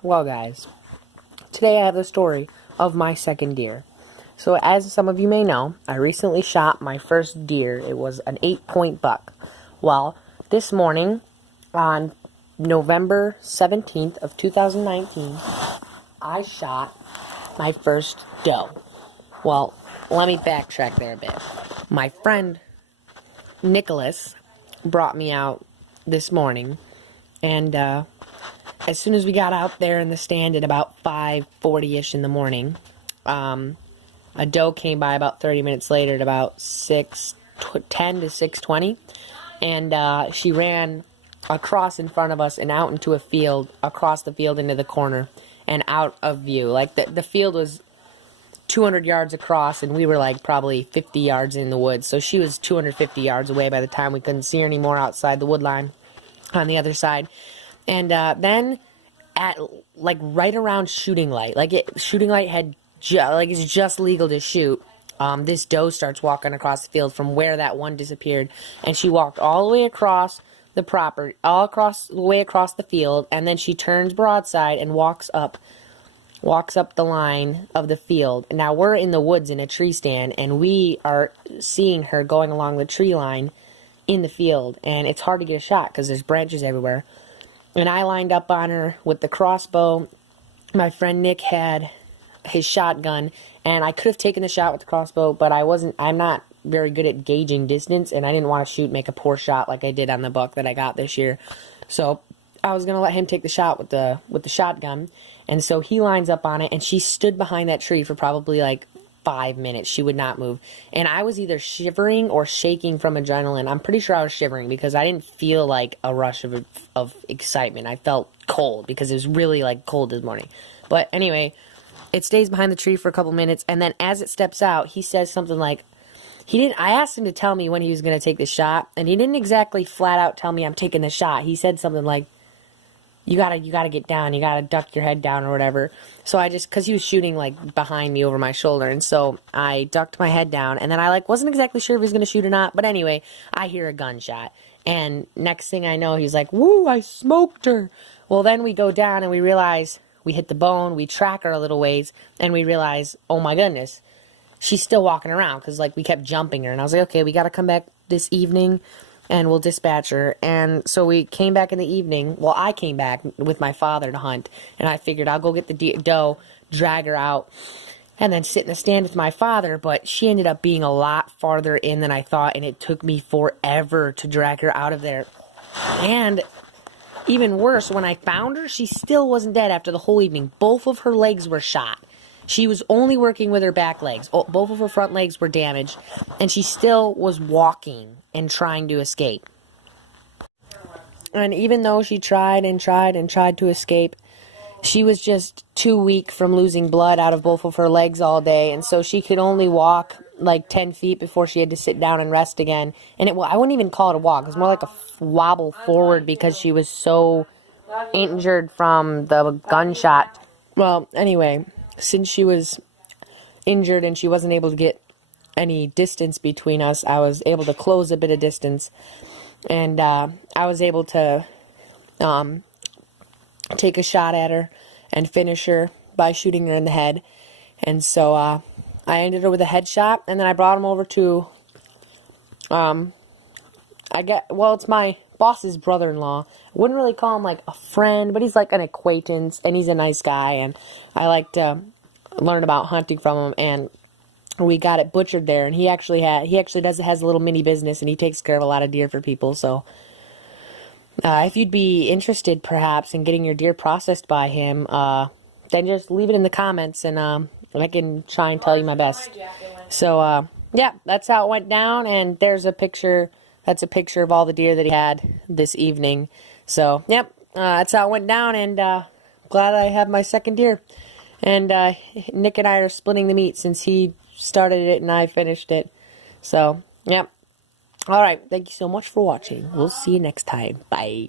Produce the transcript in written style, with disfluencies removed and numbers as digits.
Well, guys, today I have the story of my second deer. So, as some of you may know, I recently shot my first deer. It was an 8-point buck. Well, this morning, on November 17th of 2019, I shot my first doe. Well, let me backtrack there a bit. My friend Nicholas brought me out this morning, and as soon as we got out there in the stand at about 5:40ish in the morning, a doe came by about 30 minutes later at about 6:10 to 6:20, and she ran across in front of us and out into a field, across the field into the corner, and out of view. Like, the field was 200 yards across, and we were like probably 50 yards in the woods. So she was 250 yards away by the time we couldn't see her anymore outside the wood line on the other side. And then at like right around shooting light, shooting light had it's just legal to shoot. This doe starts walking across the field from where that one disappeared, and she walked all the way across the property, the way across the field, and then she turns broadside and walks up the line of the field. Now we're in the woods in a tree stand, and we are seeing her going along the tree line in the field, and it's hard to get a shot because there's branches everywhere. And I lined up on her with the crossbow. My friend Nick had his shotgun, and I could have taken the shot with the crossbow, but I'm not very good at gauging distance, and I didn't want to make a poor shot like I did on the buck that I got this year. So I was going to let him take the shot with the shotgun. And so he lines up on it, and she stood behind that tree for probably like 5 minutes. She would not move. And I was either shivering or shaking from adrenaline. I'm pretty sure I was shivering because I didn't feel like a rush of excitement. I felt cold because it was really like cold this morning. But anyway, it stays behind the tree for a couple minutes, and then as it steps out, he says something like, I asked him to tell me when he was going to take the shot, and he didn't exactly flat out tell me I'm taking the shot. He said something like, you gotta get down, you gotta duck your head down or whatever. So because he was shooting like behind me over my shoulder, and so I ducked my head down, and then I wasn't exactly sure if he was gonna shoot or not, but anyway, I hear a gunshot, and next thing I know, he's like, woo, I smoked her. Well, then we go down and we realize we hit the bone, we track her a little ways, and we realize, oh my goodness, she's still walking around, because we kept jumping her, and I was like, okay, we gotta come back this evening and we'll dispatch her. And so we came back in the evening. Well, I came back with my father to hunt, and I figured I'll go get the doe, drag her out, and then sit in the stand with my father. But she ended up being a lot farther in than I thought, and it took me forever to drag her out of there. And even worse, when I found her, she still wasn't dead after the whole evening. Both of her legs were shot. She was only working with her back legs. Both of her front legs were damaged, and she still was walking and trying to escape. And even though she tried and tried and tried to escape, she was just too weak from losing blood out of both of her legs all day, and so she could only walk like 10 feet before she had to sit down and rest again. And I wouldn't even call it a walk. It was more like a wobble forward because she was so injured from the gunshot. Well, anyway, since she was injured and she wasn't able to get any distance between us, I was able to close a bit of distance, and I was able to take a shot at her and finish her by shooting her in the head. And so I ended her with a headshot, and then I brought him over to it's my boss's brother-in-law. I wouldn't really call him like a friend, but he's like an acquaintance, and he's a nice guy, and I like to learn about hunting from him. And we got it butchered there, and he actually has a little mini business, and he takes care of a lot of deer for people. So if you'd be interested perhaps in getting your deer processed by him, then just leave it in the comments, and I can try and tell you my best. So yeah, that's how it went down, and there's a picture. That's a picture of all the deer that he had this evening. So yep, that's how it went down, and glad I had my second deer. And Nick and I are splitting the meat since he started it and I finished it. So, yep. All right. Thank you so much for watching. We'll see you next time. Bye.